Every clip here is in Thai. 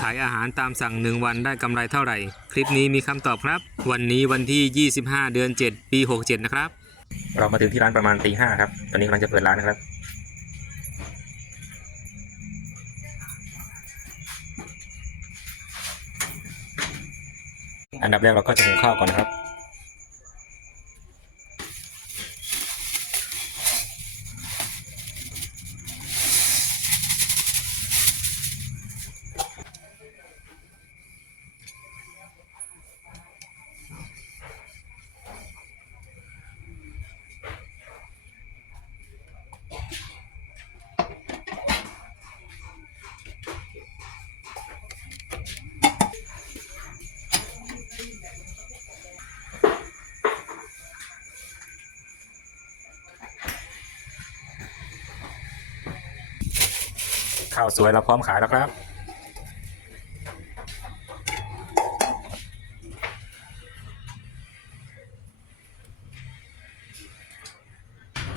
ขายอาหารตามสั่ง 1 วันได้กำไรเท่าไหร่ คลิปนี้มีคำตอบครับ วันนี้วันที่ 25 เดือน 7 ปี 67 นะครับ เรามาถึงที่ร้านประมาณตีห้าครับ ตอนนี้กำลังจะเปิดร้านนะครับ อันดับแรกเราก็จะหุงข้าวก่อนนะครับ ข้าวสวยเราพร้อมขายแล้วครับ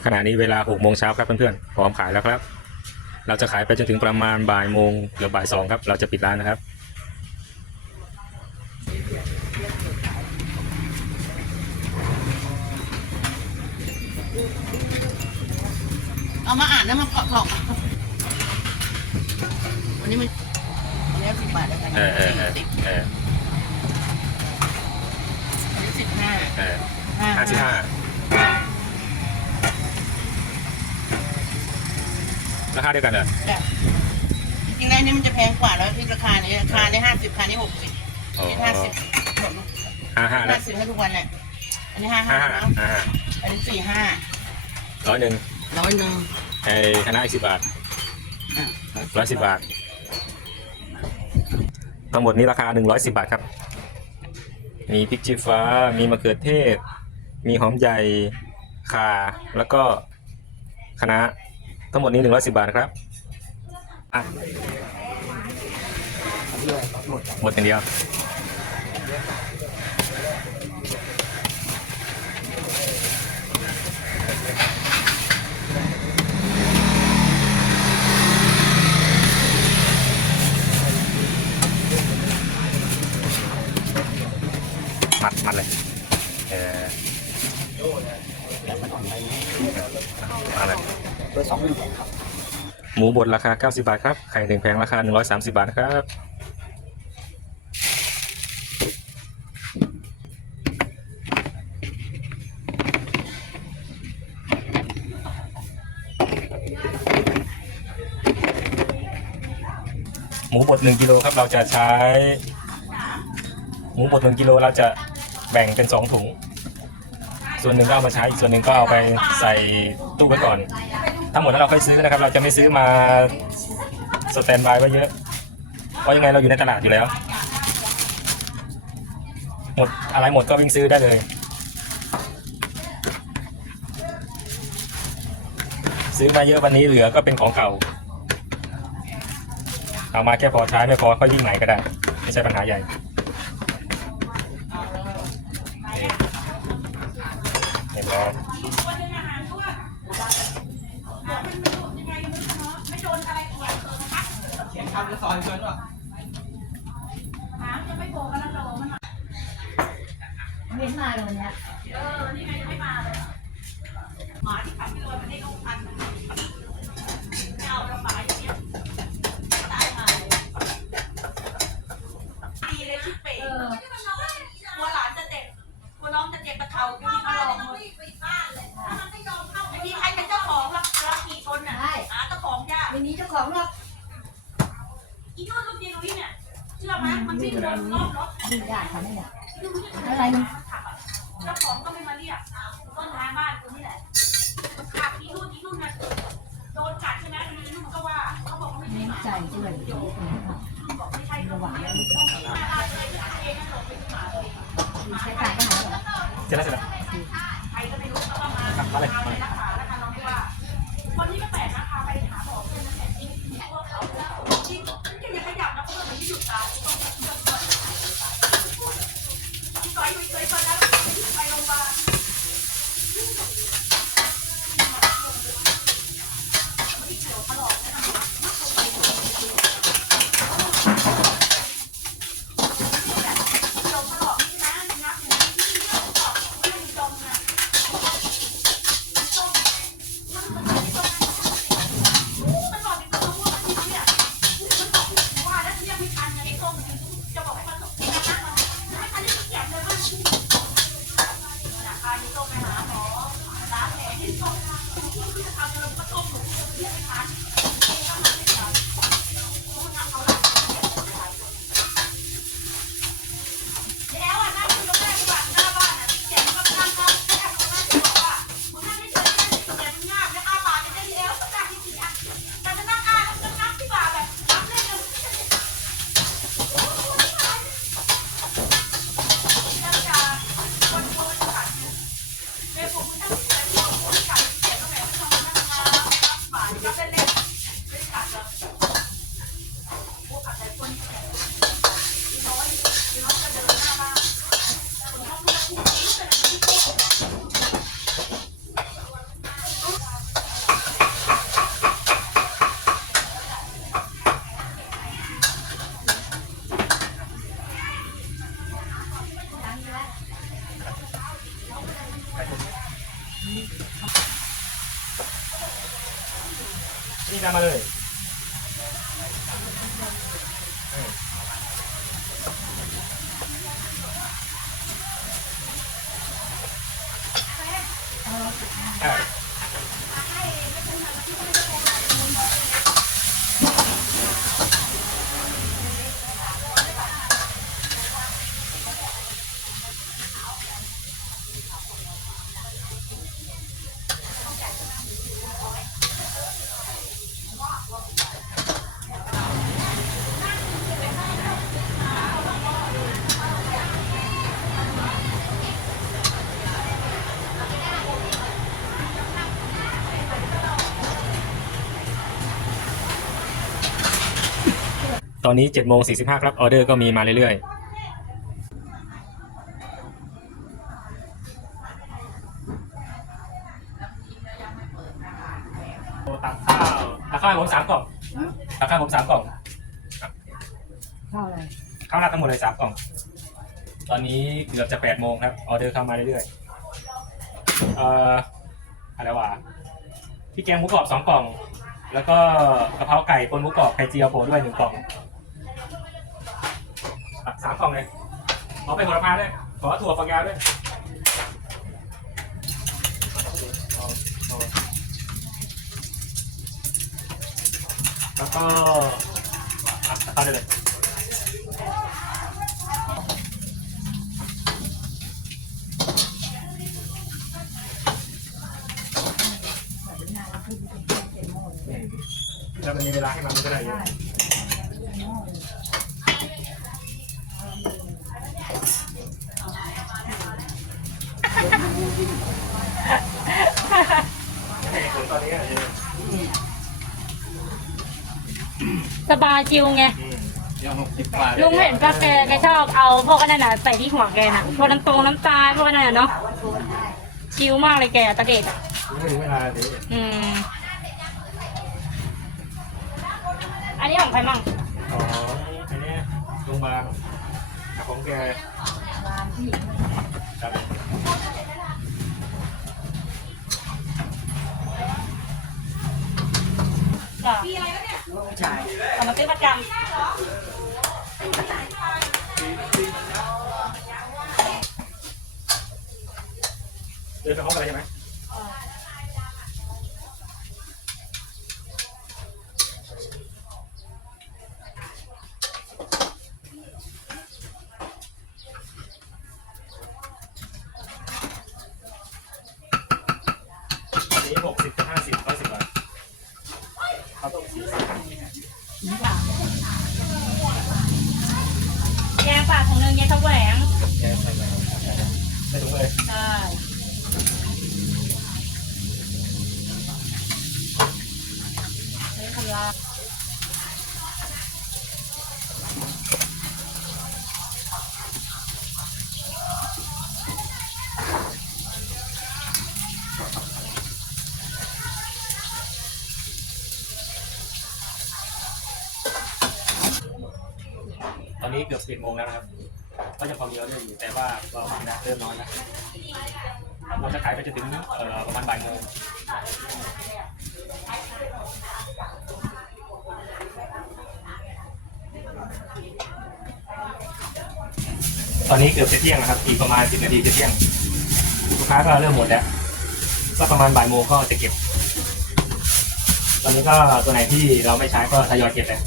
ขณะนี้เวลา6โมงเช้าครับเพื่อนๆ พร้อมขายแล้วครับ เราจะขายไปจนถึงประมาณบ่ายโมงหรือบ่ายสองครับ เราจะปิดร้านนะครับ เอามาอ่านแล้วมาเกาะกล่อง นนี้มันวันนี้สิบบาทแล้วกันเออเออเออสิบเอออันนี้สิบห้าเออห้าสิบห้าราคาเดียวกันเหรอจ้ะจริงๆแล้วอันนี้มันจะแพงกว่าแล้วที่ราคานี้ราคานี้ห้าสิบราคานี้หกสิบอ๋อที่ห้าสิบหมดห้าห้าแล้ห้าวสิบให้ทุกวันแหละอันนี้ห้าห้าห้าห้าเนาะห้าห้าอันนี้สี่ห้าร้อยหนึ่งร้อยหนึ่งไอ้คณะอีกสิบบาทอะร้อยสิบบาท ทั้งหมดนี้ราคา 110 บาทครับ มีพริกชี้ฟ้า มีมะเขือเทศ มีหอมใหญ่ข่า แล้วก็คะน้าทั้งหมดนี้ 110 บาทครับอะหมดอย่างเดียว มัดมัดเลย เออมาเลยห มูบดราคา 90 บาทครับ ไข่หนึ่งแผงราคา 130 บาทครับ หมูบด1กิโลครับ เราจะใช้ หมูบดหนึ่งกิโลเราจะแบ่งเป็นสองถุง ส่วนหนึ่งก็เอามาใช้ อีกส่วนหนึ่งก็เอาไปใส่ตู้ไว้ก่อน ทั้งหมดนั้นเราค่อยซื้อนะครับ เราจะไม่ซื้อมาสแตนบายไว้เยอะ เพราะยังไงเราอยู่ในตลาดอยู่แล้ว หมดอะไรหมดก็วิ่งซื้อได้เลย ซื้อมาเยอะวันนี้เหลือก็เป็นของเก่า เอามาแค่พอใช้ไม่พอก็ยิ่งไหนก็ได้ ไม่ใช่ปัญหาใหญ่เห็น แล้วมีใครเป็นเจ้าของรับรับกี่คนน่ะ ใช่ หาเจ้าของยาก ไม่มีเจ้าของหรอก อีนู่นลูกเดียวนี่เนี่ยเชื่อไหมมันวิ่งวนรอบรถ ดึงได้ทำไม่ได้ที่นู่นเนี่ยอะไรนะเจ้าของก็ไม่มาเรียกต้นทางบ้านกูนี่แหละขับอีนู่นอีนู่นนะโดนกัดใช่ไหมอีนู่นก็ว่าเขาบอกไม่ใช่หมาใจด้วยบอกไม่ใช่ระหว่างเลแล้วยหลบไปที่หมาเลยใช้จ่ายก็หายหรอเสร็จแล้วเสร็จแล้วใครก็ไม่รู้เขาว่ามาครับมาเลยมาเลยรั นี่นำมาเลยอ่า ตอนนี้7โมง45ครับออเดอร์ก็มีมาเรื่อยๆโอ้ตักข้าวตักข้าวให้ผมสามกล่องตักข้าวผมสามกล่องข้าวอะไรข้าวราดทั้งหมดเลยสามกล่อง ตอนนี้เกือบจะแปดโมงครับออเดอร์เข้ามาเรื่อยๆเอ่ออะไรวะพี่แกงหมูกรอบสองกล่อง แล้วก็กะเพราไก่ปนหมูกรอบไข่เจียวโปะด้วยหนึ่งกล่องอะ สามกล่องเลยเอาไปโหระพาด้วย ขอถั่วฝักยาวด้วยเอาเอาแล้วก็อะเข้าได้เลยแล้วมันมีเวลาให้มันก็ได้เยอะให้ผลตอนนี้อะเออ สบายจิวไงอืมลุงเห็นป้าแกแกชอบเอาพวกอันนั้นน่ะใส่ที่หัวแกน่ะพวกน้ำตรงน้ำตาลพวกอันนั้นน่ะเนาะชิวมากเลยแกตะเด็กอะไม่ถึงเวลาเดี๋ยวอืม อันนี้ของใครมั่งของอันเนี้ยโรงพยาบาลของแกวางที่หญิงครับจ้ะเอามาซื้อประจเดินไปห้อ งอะไรใช่ไหมอันนี้หกสิบกับห้าสิบร้อยสิบบาทเขาต้องสี่สิบำแกงปากของเนืองแกงทะแหวง แกใส่ไปใส่ถุงเลย ใช่ใช้คำลา ตอนนี้เกือบสิบโมงแล้วนะครับ ก็ยังพอมีออเดอร์อยู่แต่ว่าเราทำได้เริ่มน้อยแล้วเราจะขายไปจนถึงประมาณบ่ายโมง ตอนนี้เกือบจะเที่ยงนะครับอีกประมาณสิบนาทีจะเที่ยงลูกค้าก็เริ่มหมดแล้วก็ประมาณบ่ายโมงก็จะเก็บ ตอนนี้ก็ตัวไหนที่เราไม่ใช้ก็ทยอยเก็บเลย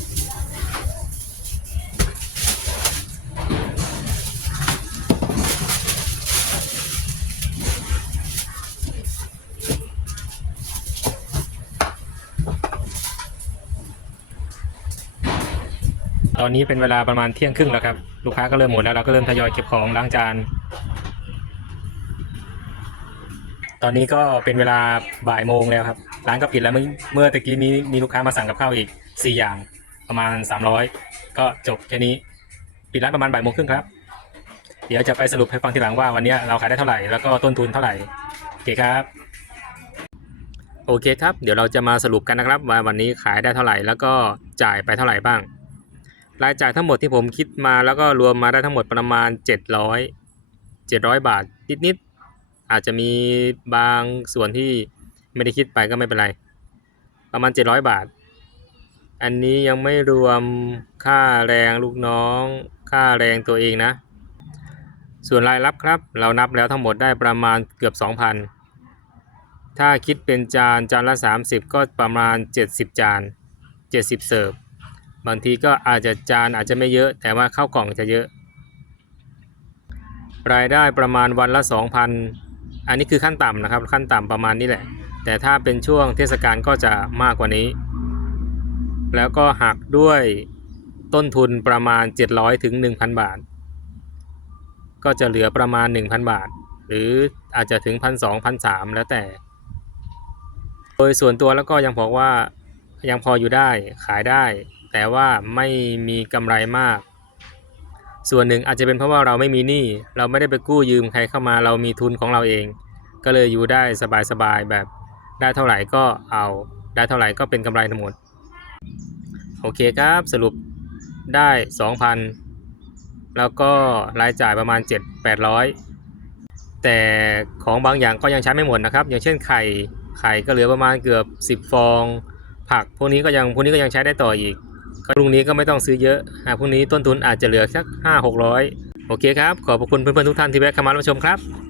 อนนี้เป็นเวลาประมาณเที่ยงครึ่งแล้วครับ ลูกค้าก็เริ่มหมดแล้วเราก็เริ่มทยอยเก็บของล้างจาน ตอนนี้ก็เป็นเวลาบ่ายโมงแล้วครับ ร้านก็ปิดแล้วเมื่อเมื่อตะกี้มีมีลูกค้ามาสั่งกับข้าวอีกสี่อย่างประมาณสามร้อยก็จบแค่นี้ ปิดร้านประมาณบ่ายโมงครึ่งครับ เดี๋ยวจะไปสรุปให้ฟังทีหลังว่าวันนี้เราขายได้เท่าไหร่ แล้วก็ต้นทุนเท่าไหร่โอเคครับ โอเคครับ เดี๋ยวเราจะมาสรุปกันนะครับว่าวันนี้ขายได้เท่าไหร่ แล้วก็จ่ายไปเท่าไหร่บ้าง รายจ่ายทั้งหมดที่ผมคิดมาแล้วก็รวมมาได้ทั้งหมดประมาณ 700 700 บาทนิดๆอาจจะมีบางส่วนที่ไม่ได้คิดไปก็ไม่เป็นไร ประมาณ 700 บาท อันนี้ยังไม่รวมค่าแรงลูกน้อง ค่าแรงตัวเองนะ ส่วนรายรับครับ เรานับแล้วทั้งหมดได้ประมาณเกือบ 2,000 ถ้าคิดเป็นจานจานละ 30 ก็ประมาณ 70 จาน 70 เสิร์ฟ บางทีก็อาจจะจานอาจจะไม่เยอะ แต่ว่าข้าวกล่องจะเยอะ รายได้ประมาณวันละ 2,000 อันนี้คือขั้นต่ำนะครับ ขั้นต่ำประมาณนี้แหละ แต่ถ้าเป็นช่วงเทศกาลก็จะมากกว่านี้ แล้วก็หักด้วยต้นทุนประมาณ 700ถึง1,000 บาท ก็จะเหลือประมาณ 1,000 บาท หรืออาจจะถึง 1,200 1 3แล้วแต่ โดยส่วนตัวแล้วก็ยังบอกว่ายังพออยู่ได้ขายได้ แต่ว่าไม่มีกำไรมาก ส่วนหนึ่งอาจจะเป็นเพราะว่าเราไม่มีหนี้เราไม่ได้ไปกู้ยืมใครเข้ามาเรามีทุนของเราเอง ก็เลยอยู่ได้สบายๆแบบได้เท่าไหร่ก็เอาได้เท่าไหร่ก็เป็นกำไรทั้งหมด โอเคครับสรุปได้ 2,000 แล้วก็รายจ่ายประมาณ 7-800 แต่ของบางอย่างก็ยังใช้ไม่หมดนะครับ อย่างเช่นไข่ไข่ก็เหลือประมาณเกือบ 10 ฟอง ผักพวกนี้ก็ยังพวกนี้ก็ยังใช้ได้ต่ออีก พรุ่งนี้ก็ไม่ต้องซื้อเยอะหากพรุ่งนี้ต้นทุนอาจจะเหลือสัก5 600 โอเคครับ ขอบคุณเพื่อนๆทุกท่านที่แวะเข้ามารับชมครับ